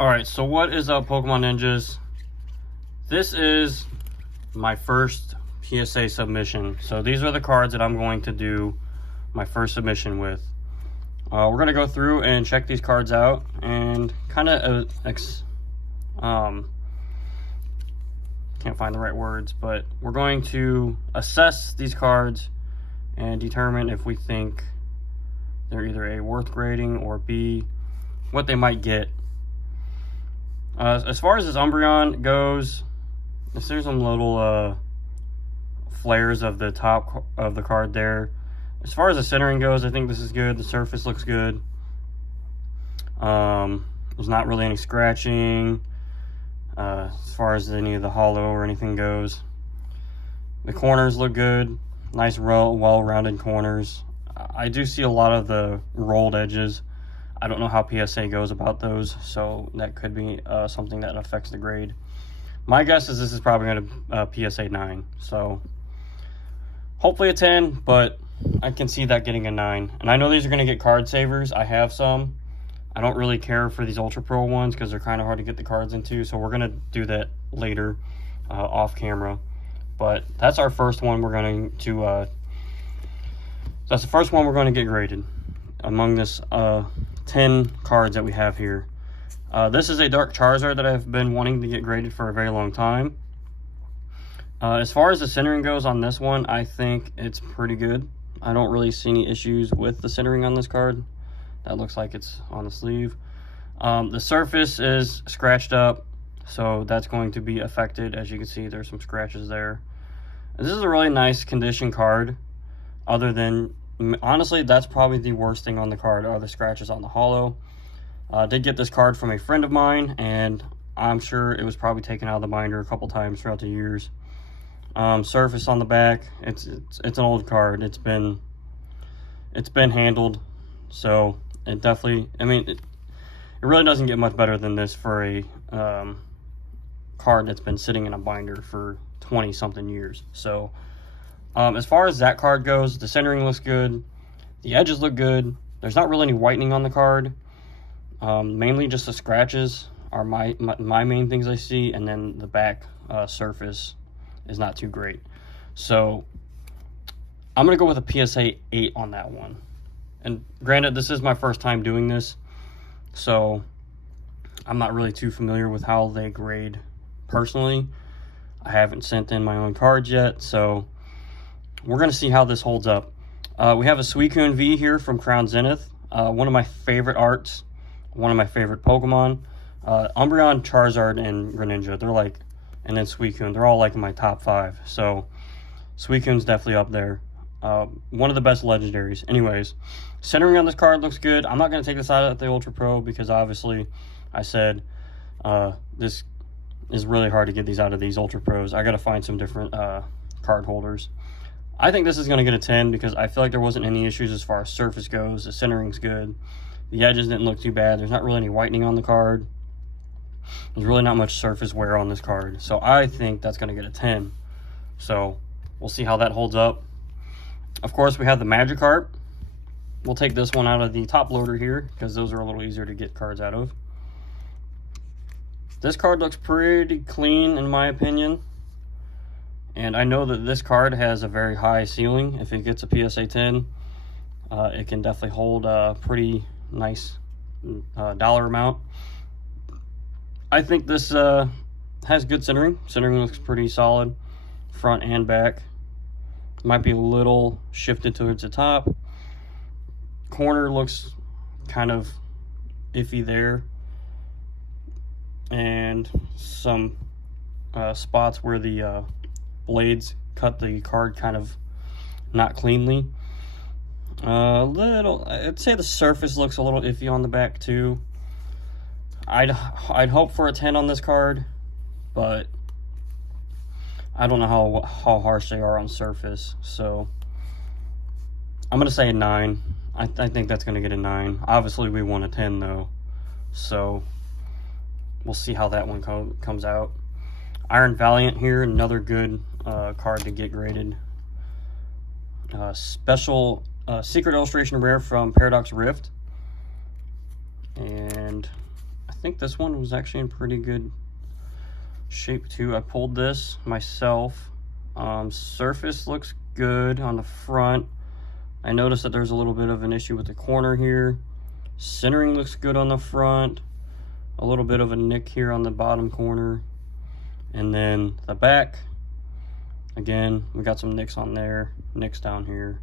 Alright, so what is up, Pokemon Ninjas? This is my first PSA submission. So these are the cards that I'm going to do my first submission with. We're going to go through and check these cards out and kind of, can't find the right words, but we're going to assess these cards and determine if we think they're either A, worth grading, or B, what they might get. As far as this Umbreon goes, there's some little flares of the top of the card there. As far as the centering goes, I think this is good. The surface looks good. There's not really any scratching as far as any of the hollow or anything goes. The corners look good. Nice, well-rounded corners. I do see a lot of the rolled edges. I don't know how PSA goes about those, so that could be something that affects the grade. My guess is this is probably going to PSA 9, so hopefully a 10, but I can see that getting a 9. And I know these are going to get card savers. I have some. I don't really care for these Ultra Pro ones because they're kind of hard to get the cards into, so we're going to do that later off camera. But that's our first one we're going to that's the first one we're going to get graded among this 10 cards that we have here. This is a Dark Charizard that I've been wanting to get graded for a very long time. As far as the centering goes on this one, I think it's pretty good. I don't really see any issues with the centering on this card. That looks like it's on the sleeve. The surface is scratched up, so that's going to be affected. As you can see, there's some scratches there. This is a really nice condition card, other than, honestly, that's probably the worst thing on the card are the scratches on the hollow. I did get this card from a friend of mine, and I'm sure it was probably taken out of the binder a couple times throughout the years. Surface on the back, it's an old card. It's been handled, so it definitely, I mean, it really doesn't get much better than this for a card that's been sitting in a binder for 20 something years. So as far as that card goes, the centering looks good, the edges look good. There's not really any whitening on the card. Mainly just the scratches are my main things I see, and then the back surface is not too great. So I'm gonna go with a PSA 8 on that one. And granted, this is my first time doing this, so I'm not really too familiar with how they grade personally. I haven't sent in my own cards yet, so we're gonna see how this holds up. We have a Suicune V here from Crown Zenith, one of my favorite arts, one of my favorite Pokemon. Umbreon, Charizard, and Greninja, they're like, and then Suicune, they're all like in my top 5. So Suicune's definitely up there. One of the best legendaries. Anyways, centering on this card looks good. I'm not going to take this out of the Ultra Pro because obviously I said this is really hard to get these out of these Ultra Pros. I got to find some different card holders. I think this is going to get a 10 because I feel like there wasn't any issues as far as surface goes. The centering's good. The edges didn't look too bad. There's not really any whitening on the card. There's really not much surface wear on this card. So I think that's going to get a 10. So we'll see how that holds up. Of course, we have the Magikarp. We'll take this one out of the top loader here because those are a little easier to get cards out of. This card looks pretty clean in my opinion. And I know that this card has a very high ceiling. If it gets a PSA 10, it can definitely hold a pretty nice dollar amount. I think this has good centering. Centering looks pretty solid, front and back. Might be a little shifted towards the top. Corner looks kind of iffy there. And some spots where the blades cut the card kind of not cleanly. I'd say the surface looks a little iffy on the back too. I'd hope for a 10 on this card, but I don't know how harsh they are on surface, so I'm gonna say a 9. I think that's gonna get a 9. Obviously we want a 10 though, so we'll see how that one comes out. Iron Valiant here, another good card to get graded. Special Secret Illustration Rare from Paradox Rift. And I think this one was actually in pretty good shape too. I pulled this myself. Surface looks good on the front. I noticed that there's a little bit of an issue with the corner here. Centering looks good on the front. A little bit of a nick here on the bottom corner. And then the back, again, we got some nicks on there, nicks down here.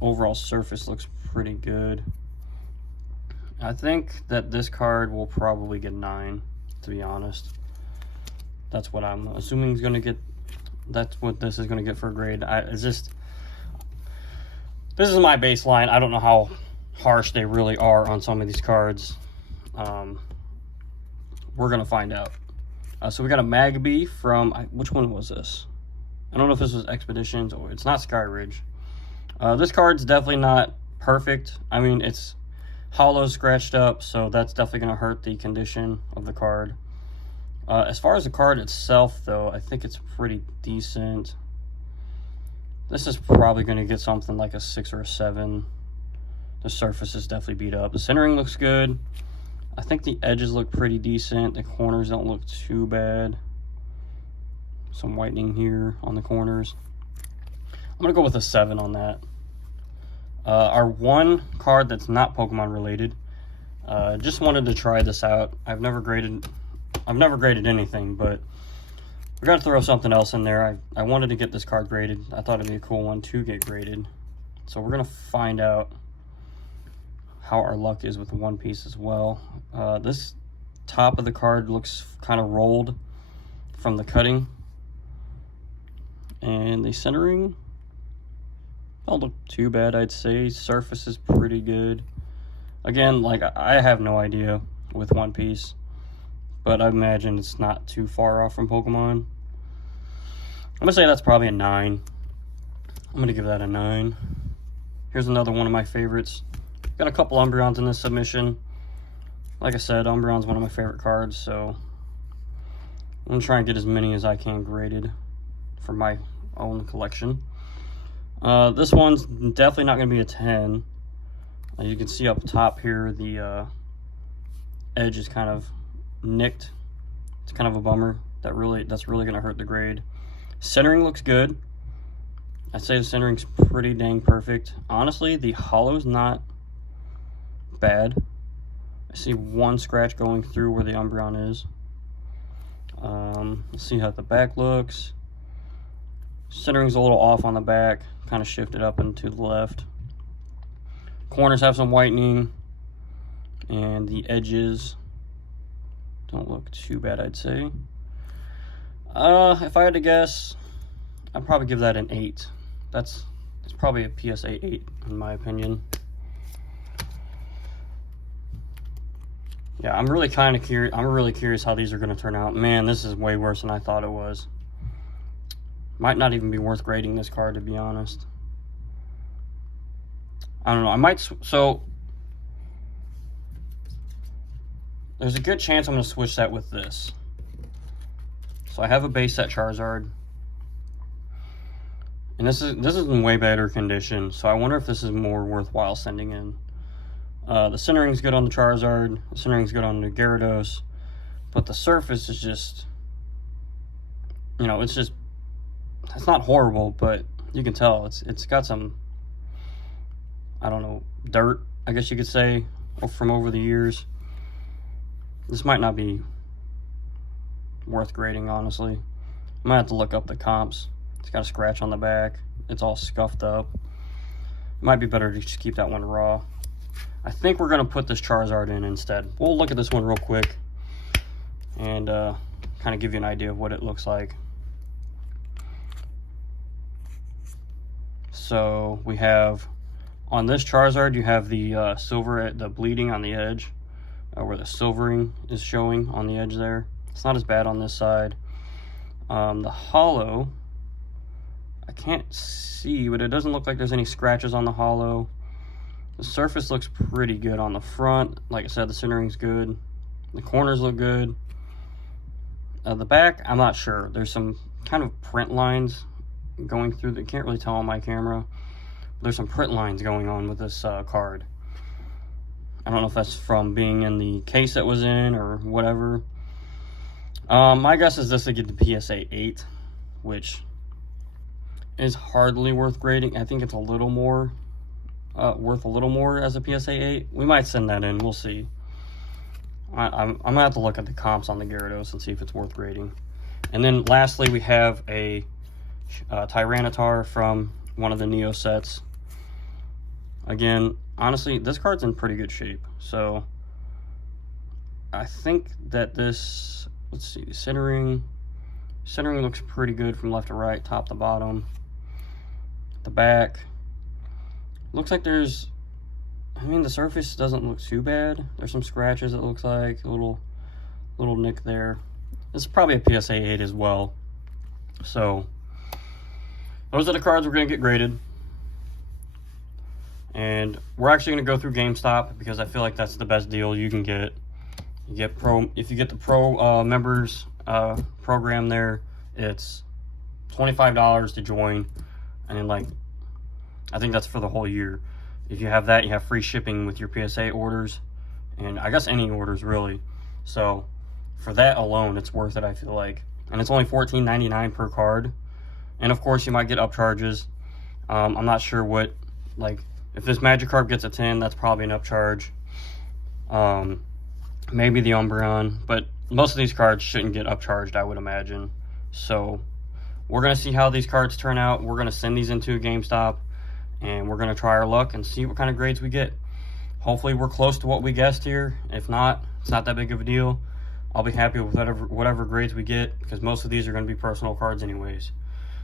Overall surface looks pretty good. I think that this card will probably get 9, to be honest. That's what I'm assuming is going to get. That's what this is going to get for a grade. It's just, this is my baseline. I don't know how harsh they really are on some of these cards. We're going to find out. So we got a Magby from, which one was this? I don't know if this was Expeditions or it's not Sky Ridge. This card's definitely not perfect. I mean, it's hollow scratched up, so that's definitely going to hurt the condition of the card. As far as the card itself, though, I think it's pretty decent. This is probably going to get something like a 6 or a 7. The surface is definitely beat up. The centering looks good. I think the edges look pretty decent. The corners don't look too bad. Some whitening here on the corners. I'm going to go with a 7 on that. Our one card that's not Pokemon related. Just wanted to try this out. I've never graded anything, but we got to throw something else in there. I wanted to get this card graded. I thought it'd be a cool one to get graded. So we're going to find out how our luck is with the One Piece as well. This top of the card looks kind of rolled from the cutting. And the centering don't look too bad, I'd say. Surface is pretty good. Again, like, I have no idea with One Piece, but I imagine it's not too far off from Pokemon. I'm gonna say that's probably a 9. I'm gonna give that a 9. Here's another one of my favorites. Got a couple Umbreons in this submission. Like I said, Umbreon's one of my favorite cards, so I'm gonna try and get as many as I can graded for my own collection. This one's definitely not gonna be a 10. You can see up top here, the edge is kind of nicked. It's kind of a bummer. That's really gonna hurt the grade. Centering looks good. I'd say the centering's pretty dang perfect. Honestly, the hollow's not bad. I see one scratch going through where the Umbreon is. Let's see how the back looks. Centering's a little off on the back, kind of shifted up and to the left. Corners have some whitening, and the edges don't look too bad, I'd say. If I had to guess, I'd probably give that an 8. It's probably a PSA 8 in my opinion. Yeah, I'm really kind of curious. I'm really curious how these are going to turn out. Man, this is way worse than I thought it was. Might not even be worth grading this card, to be honest. I don't know. I might. So there's a good chance I'm going to switch that with this. So I have a base set Charizard, and this is in way better condition. So I wonder if this is more worthwhile sending in. The centering's good on the Charizard. The centering's good on the Gyarados, but the surface is just, you know, it's not horrible, but you can tell it's got some, I don't know, dirt, I guess you could say, from over the years. This might not be worth grading, honestly. I might have to look up the comps. It's got a scratch on the back. It's all scuffed up. It might be better to just keep that one raw. I think we're going to put this Charizard in instead. We'll look at this one real quick and kind of give you an idea of what it looks like. So we have, on this Charizard, you have the silver, the bleeding on the edge, where the silvering is showing on the edge there. It's not as bad on this side. The hollow, I can't see, but it doesn't look like there's any scratches on the hollow. The surface looks pretty good on the front. Like I said, the centering's good. The corners look good. The back, I'm not sure. There's some kind of print lines going through. You can't really tell on my camera. There's some print lines going on with this card. I don't know if that's from being in the case it was in or whatever. My guess is this would get the PSA 8, which is hardly worth grading. I think it's a little more, worth a little more as a PSA 8. We might send that in, we'll see. I'm gonna have to look at the comps on the Gyarados and see if it's worth grading. And then lastly, we have a Tyranitar from one of the Neo sets. Again, honestly, this card's in pretty good shape. So I think that this, let's see, centering looks pretty good from left to right, top to bottom. The back looks like there's, I mean, the surface doesn't look too bad. There's some scratches, it looks like, a little nick there. This is probably a PSA 8 as well. So those are the cards we're going to get graded. And we're actually going to go through GameStop because I feel like that's the best deal you can get. You get if you get the Pro members program there, it's $25 to join. And then, like, I think that's for the whole year. If you have that, you have free shipping with your PSA orders. And I guess any orders, really. So for that alone, it's worth it, I feel like. And it's only $14.99 per card. And of course, you might get upcharges. I'm not sure what, like, if this Magikarp gets a 10, that's probably an upcharge. Maybe the Umbreon, but most of these cards shouldn't get upcharged, I would imagine. So we're going to see how these cards turn out. We're going to send these into a GameStop, and we're going to try our luck and see what kind of grades we get. Hopefully we're close to what we guessed here. If not, it's not that big of a deal. I'll be happy with whatever grades we get, because most of these are going to be personal cards anyways.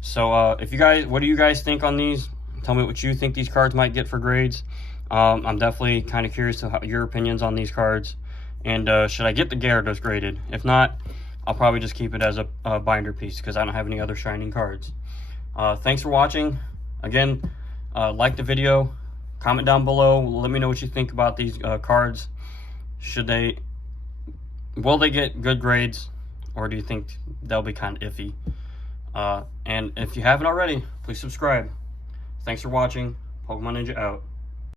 So if you guys, what do you guys think on these? Tell me what you think these cards might get for grades. I'm definitely kind of curious to your opinions on these cards. And should I get the Gyarados graded? If not, I'll probably just keep it as a binder piece because I don't have any other shining cards. Thanks for watching. Again, like the video, comment down below. Let me know what you think about these cards. Will they get good grades, or do you think they'll be kind of iffy? And if you haven't already, please subscribe. Thanks for watching. Pokemon Ninja out.